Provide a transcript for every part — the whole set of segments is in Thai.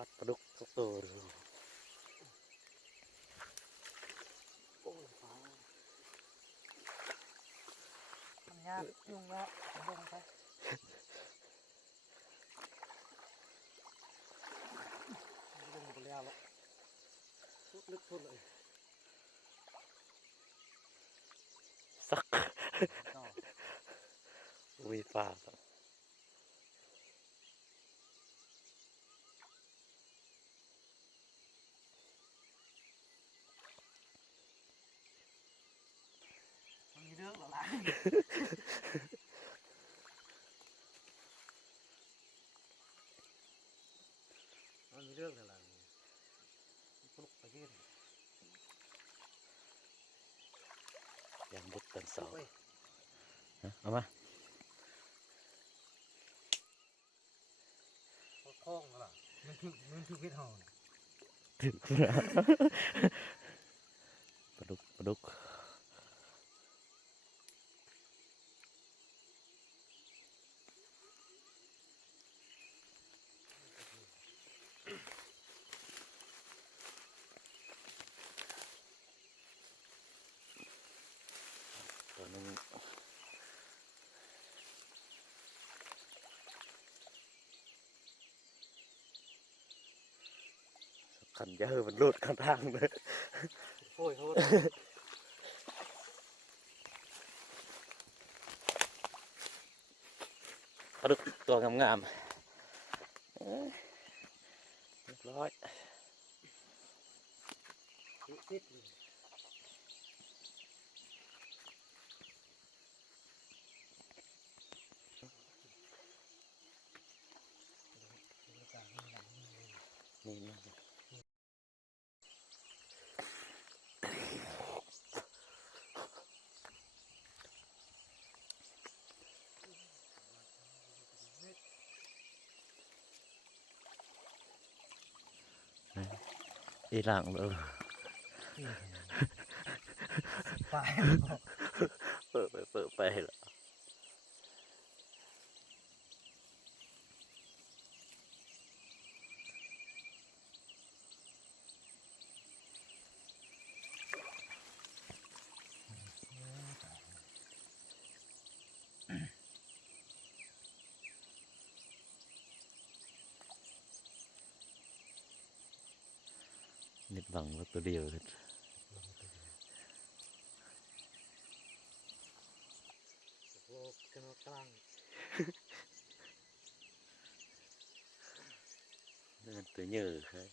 าดปลาดุกทุกตัวดูมันยากยุ่งละลงไปลงไปแล้วละทุกลึกทุกเลย สักวีปลามีเรื่องหรอล่ะมันมีเรื่องอะไรปลุกไปยื่น อย่างบุตรตันเสาเอามา คล้องเหรอมันคือพิษหอน ถึงปลาดุกปลาดุกตัวนึงขันเยอะมันหลุดข้างทางเลย โอ้ยโหด ปลาดุกตัวงามๆเรียบร้อย ติดเลยนี่นะอีหลังเลย ไป เปิดไปเหรอนิดหวังว่าตัวเดียวเลย โอ้กันกลาง นั่นตัวเยอะครับ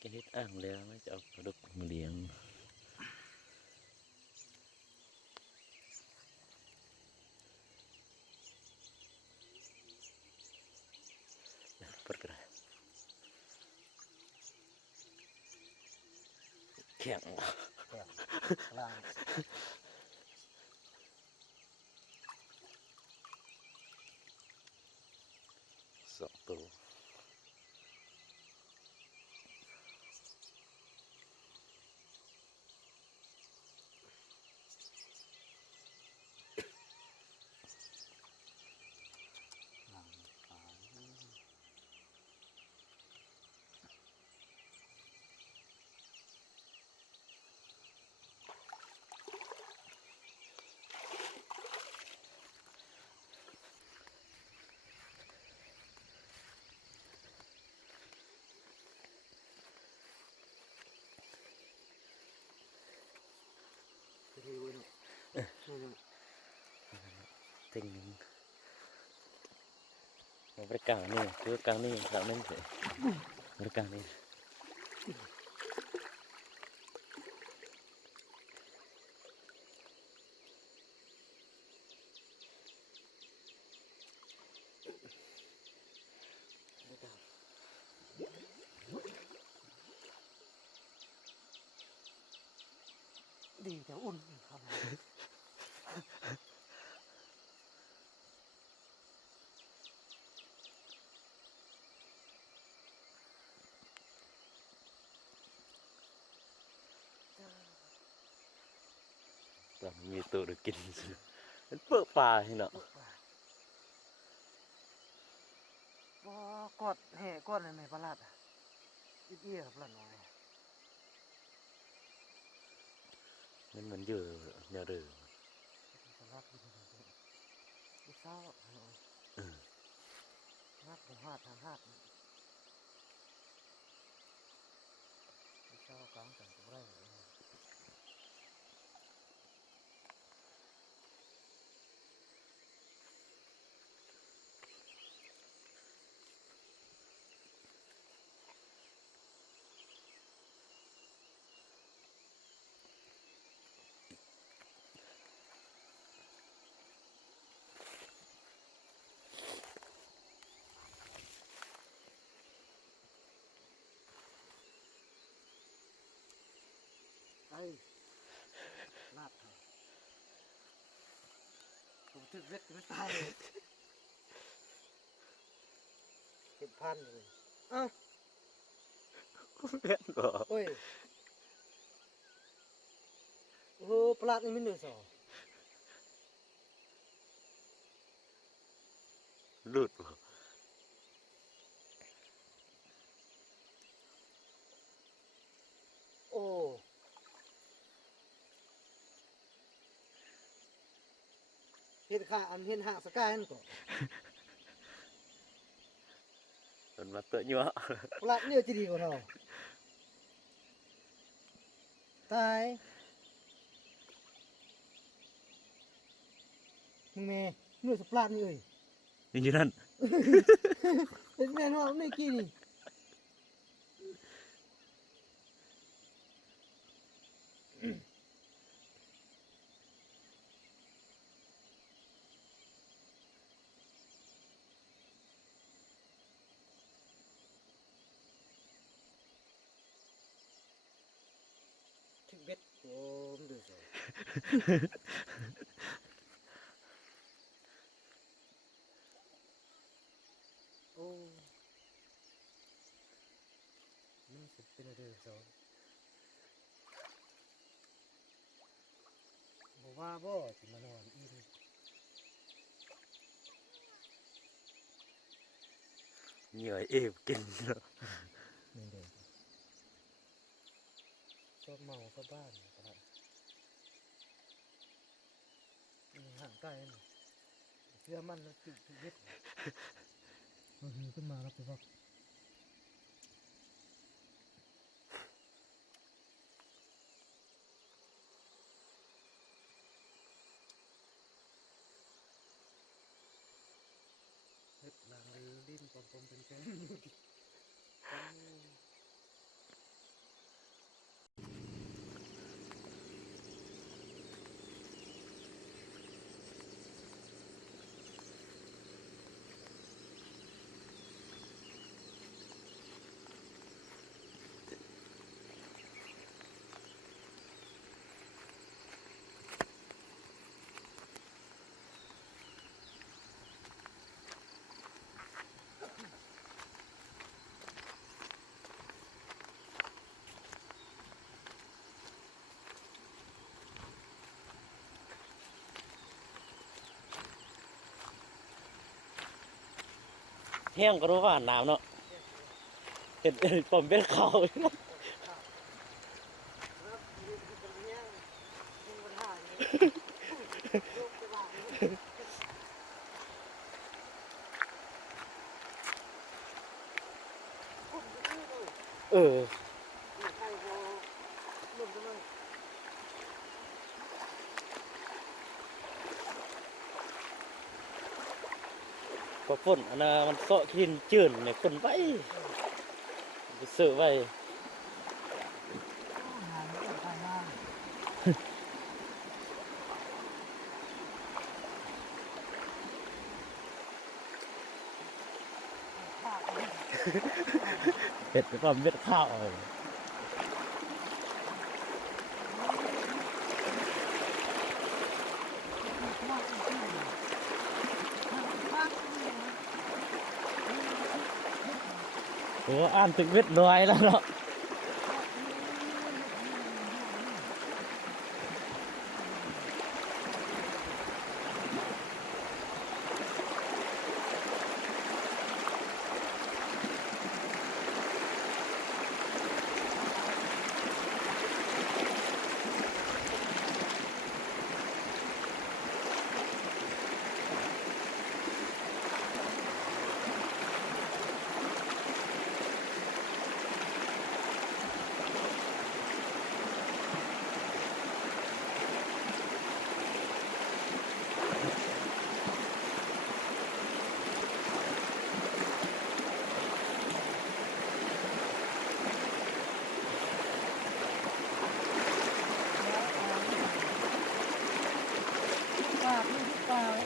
กินนิดอ่างแล้วไม่จะเอาปลาดุกมาเลี้ยงปลดกระแข็ง กลาง สองตัวรีวิวนี่ ติ่งหนึ่งบริการนี่คือกลางนี่หลังนึงเลยบริการนี่ จะอุ่นครับ แต่มีตัวได้กินมันเปิดปลาให้เนาะ บ่กอดแห่กอดเลยไหมปลาลัดอีเอี้ยครับปลาน้อย มันเยอะเยอะเลย ปลาลัดอยู่ที่นี่อีเศร้าหักของหาดทางหาดอีเศร้ากลางกันก็ได้ไอ้ลาดผมถึกเวทไม่ตายเลยเก็บพันเลยอ้าว เล่นบ่ โอ้ยโอ้โหปลาดนี่มันหนึ่งสอง หลุดบ่ โอ้เห็นขาอันเห็นหางสกายนั่นก่อน มันมาเตอะยั่ว ปลาเนี่ยจะดีกว่าเราตายมึงแม่เนื้อสปลาดนี่เอ้ย นี่อยู่นั่น เป็นแม่นว่าไม่กี่นี่ถึงเบ็ดโอ้มดูสิโอ้มันสิเป็นอะไรสองบอกว่าบ่สิมานอนอีนี่ เหนื่อยเอฟกินเนาะ นี่เด็กชอบเมาเข้าบ้านก็ได้ห่างใกล้นี่เชื่อมันแล้วจุดเบ็ดบางทีขึ้นมาแล้วไปว่าเฮ็ดหลังลิ้นปอมๆเป็นแกงแห้งก็รู้ว่าหนาวเนาะเห็นผมเป็นเขา เออพอฝนอันน่ะมันเกาะกินจืดเนี่ยคนไว้ไปเสือไว้เห็ดไปความเม็ดข้าว โอ้อ่านตึกเวทน้อยแล้วเนาะปากนี่ทุกปาก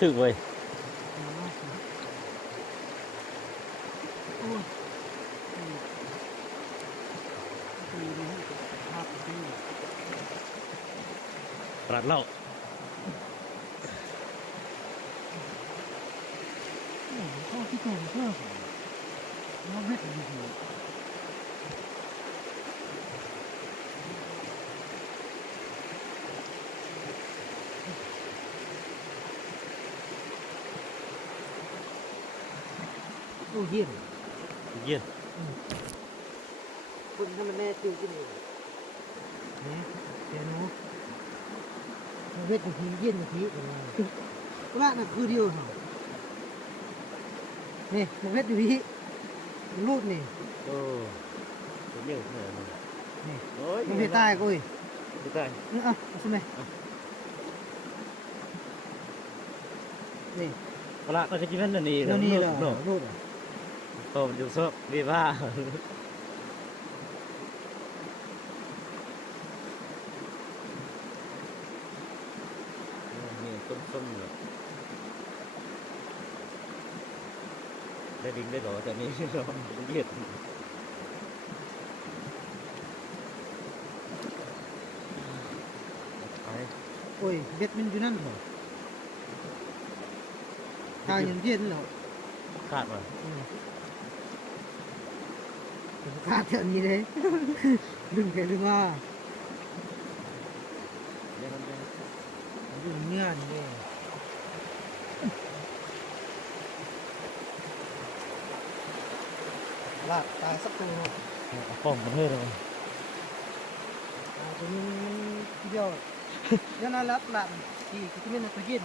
ถึกเว้ย โอ้ยคือดูให้ภาพที่ ปรัดเล่า ข้อที่ตรงเพื่อน้องเวทดีดีโอ้เยี่ยม เยี่ยม คนถ้ามันแน่จริงจริงเลยนี่เดี๋ยวนู้เวทอยู่ที่เยี่ยมอยู่ที่ว่าน่ะคือเดียวเหรอนี่มันเวทอยู่ที่รูปนี่ โอ้เยี่ยมเหนื่อย นี่ โอ้ย มันเวทใต้กูอีก ไม่ได้ นี่อ่ะเอาสิไหมนี่ ปลาก็จะกินนั่นนี่ เดี๋ยวนี้เหรอ เนาะ รูปอ่ะ โตมันอยู่ซอกมีผ้านี่ต้นๆเลยได้ดิ้งได้หรอแต่นี่เราเลียดไป โอ้ยเบ็ดมันอยู่นั่นเหรอทางเย็นๆเหรอ ขาดมา ขาดแถวนี้เลย ดึงไปดึงมา เดี๋ยวมันจะ ดึงเงื่อนเลยลากตายสักตัว เอาป้อมมันให้เรา ตัวนี้มันเดียวเดี๋ยวนั้นรับหลังที่ที่มันตัวเย็น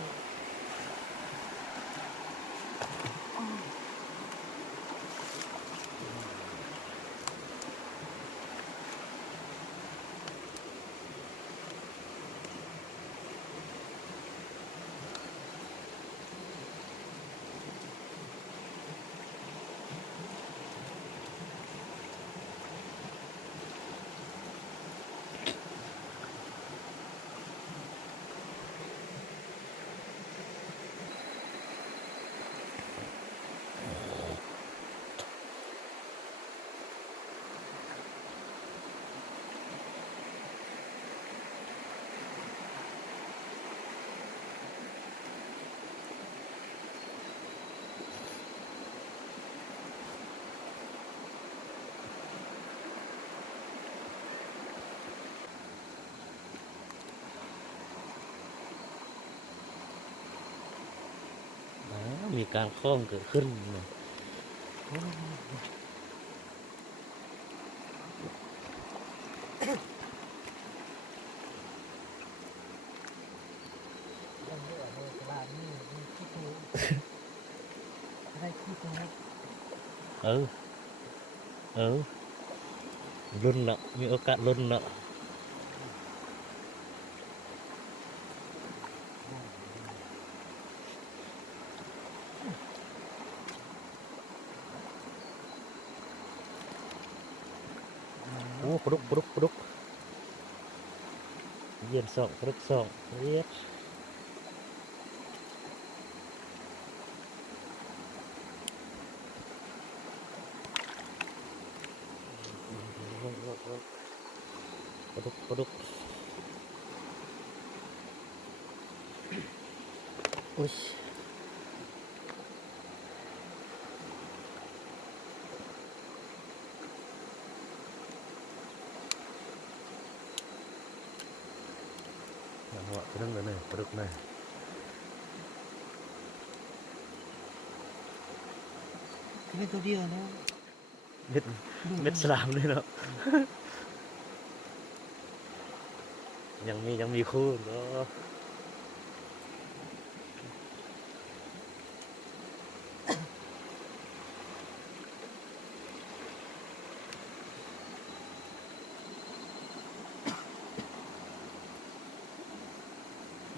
การคล้องเกิดขึ้นนะ ยังเยอะเลยตลาดนี่มีขี้ตูได้ขี้ตู เออเออลุ้นละมีโอกาสลุ้นละโอ้ปลุกปลุกปลุกเย็นสองปลุกสองเรียดปลุกปลุกอุ้ยหัวกระดึงเลยเนี่ยปลุกเนี่ย เล่นตัวเดียวนะ เม็ดเม็ดสลามเลยเนาะ ยังมีคู่เนาะ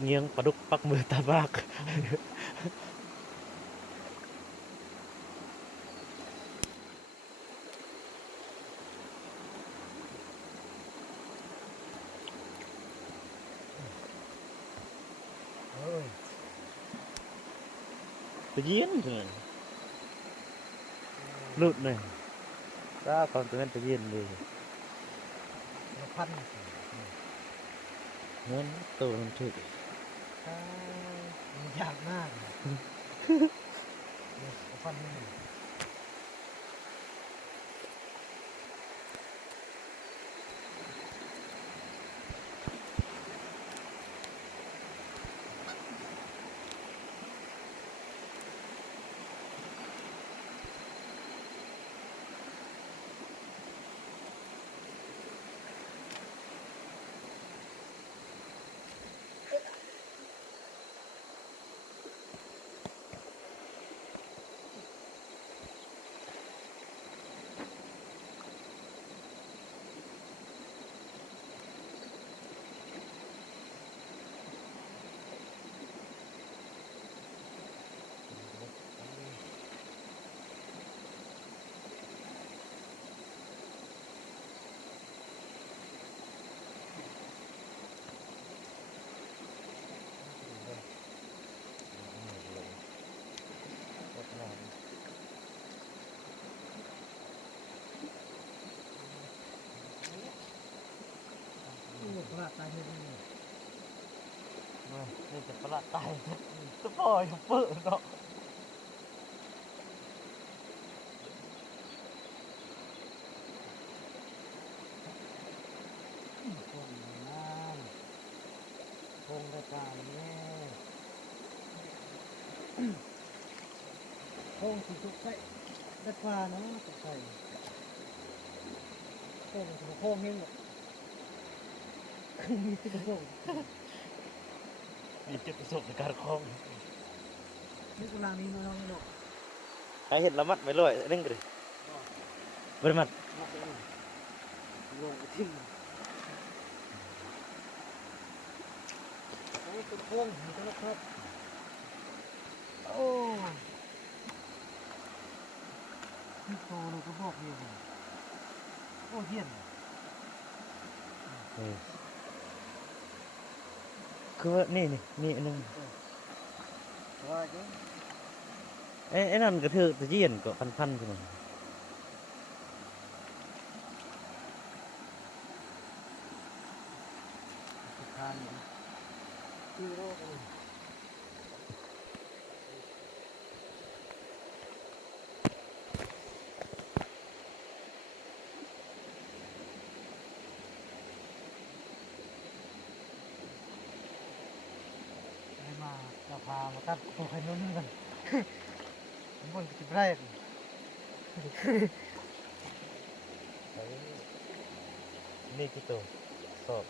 เงี้ยงปลาดุกปักมือตาบาก เอ้ย ไปเย็นเลยหลุดเลยถ้าความตัวนั้นไปเย็นเลย เราพัน เงินตัวมันถึก มันยากมากเราพันนี่ตลาดตายเลยนี่ นี่จะประหลาดตายจะปล่อยเปิดเนาะ คงน้ำคงกระจายแน่คงสิทุกไส้ได้ปลาเนาะทุกไส้โค้งถึงโค้งเฮงหมดมีที่กระโดด มีจุดประสบในการคล้อง นี่กุลานี้มาลองดอก ใครเห็นละมัดไปเลยเร่งกันเลยบริมัด มาเองลงไปทิ้งโอ้ตัวโค้งมีตัวครับโอ้ที่โตเลยก็บอกเองโอ้เยี่ยม คือว่านี่อันนึง ว่าจัง ไอ้นั่นก็ถือตะเยียนก็พันใช่ไหม สุดท้ายคือโรคให้มาจะพามาตัดโคไคโนนกัน มันจะได้นี่กี่ตัวสอบ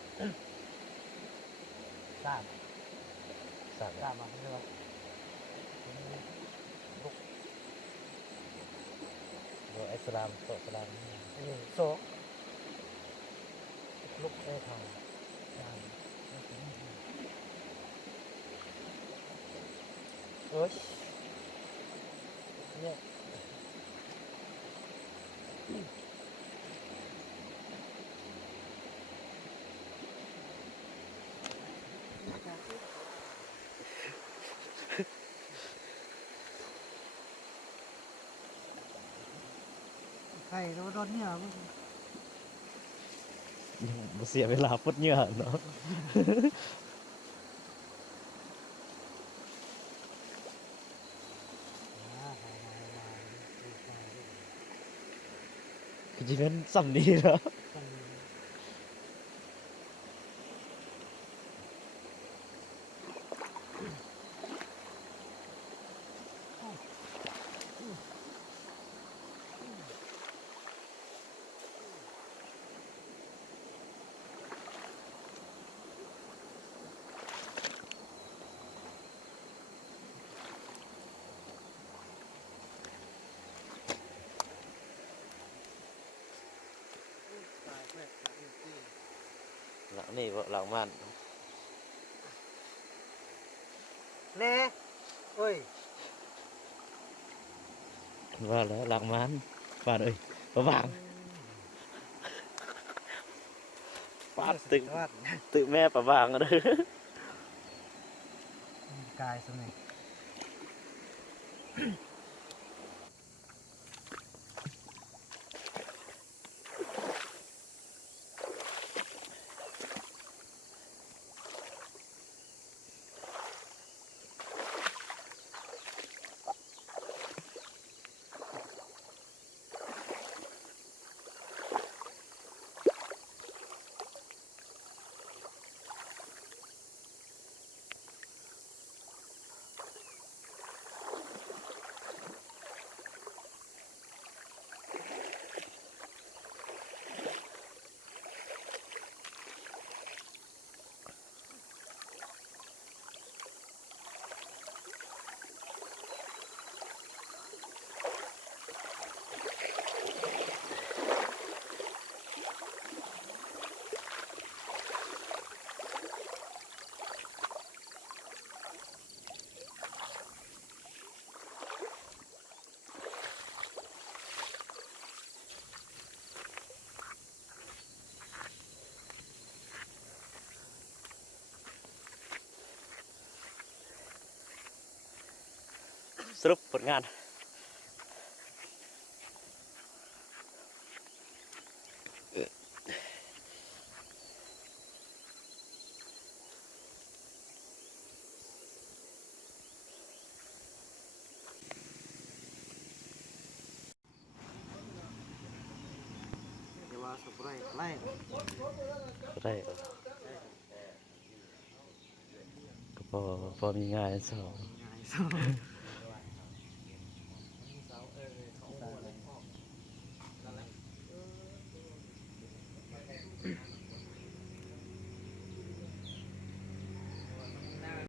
สาม สาม สามอ่ะใช่ปะ โดยอิสลามโตอิสลาม สองลูกได้ทองสามเอ้ยเนี่ยไข่แล้วโดนเนี่ยมั้ง บ่เสียเวลาพุดเหงื่อเนาะคือจะเป็นสำนีเนาะหลังนี่บ่หลังมัน แน่โอ้ย ว่าแล้วหลังมันว่าเอ้ยบ่บางปาดตึก วัด ตึกแม่ปะบางอะเด้อก ายสมัย สรุปผลงานเดี๋ยวว่าสุกไร่ไล่ ได้ก็พอมีงานสอง ง่ายสุด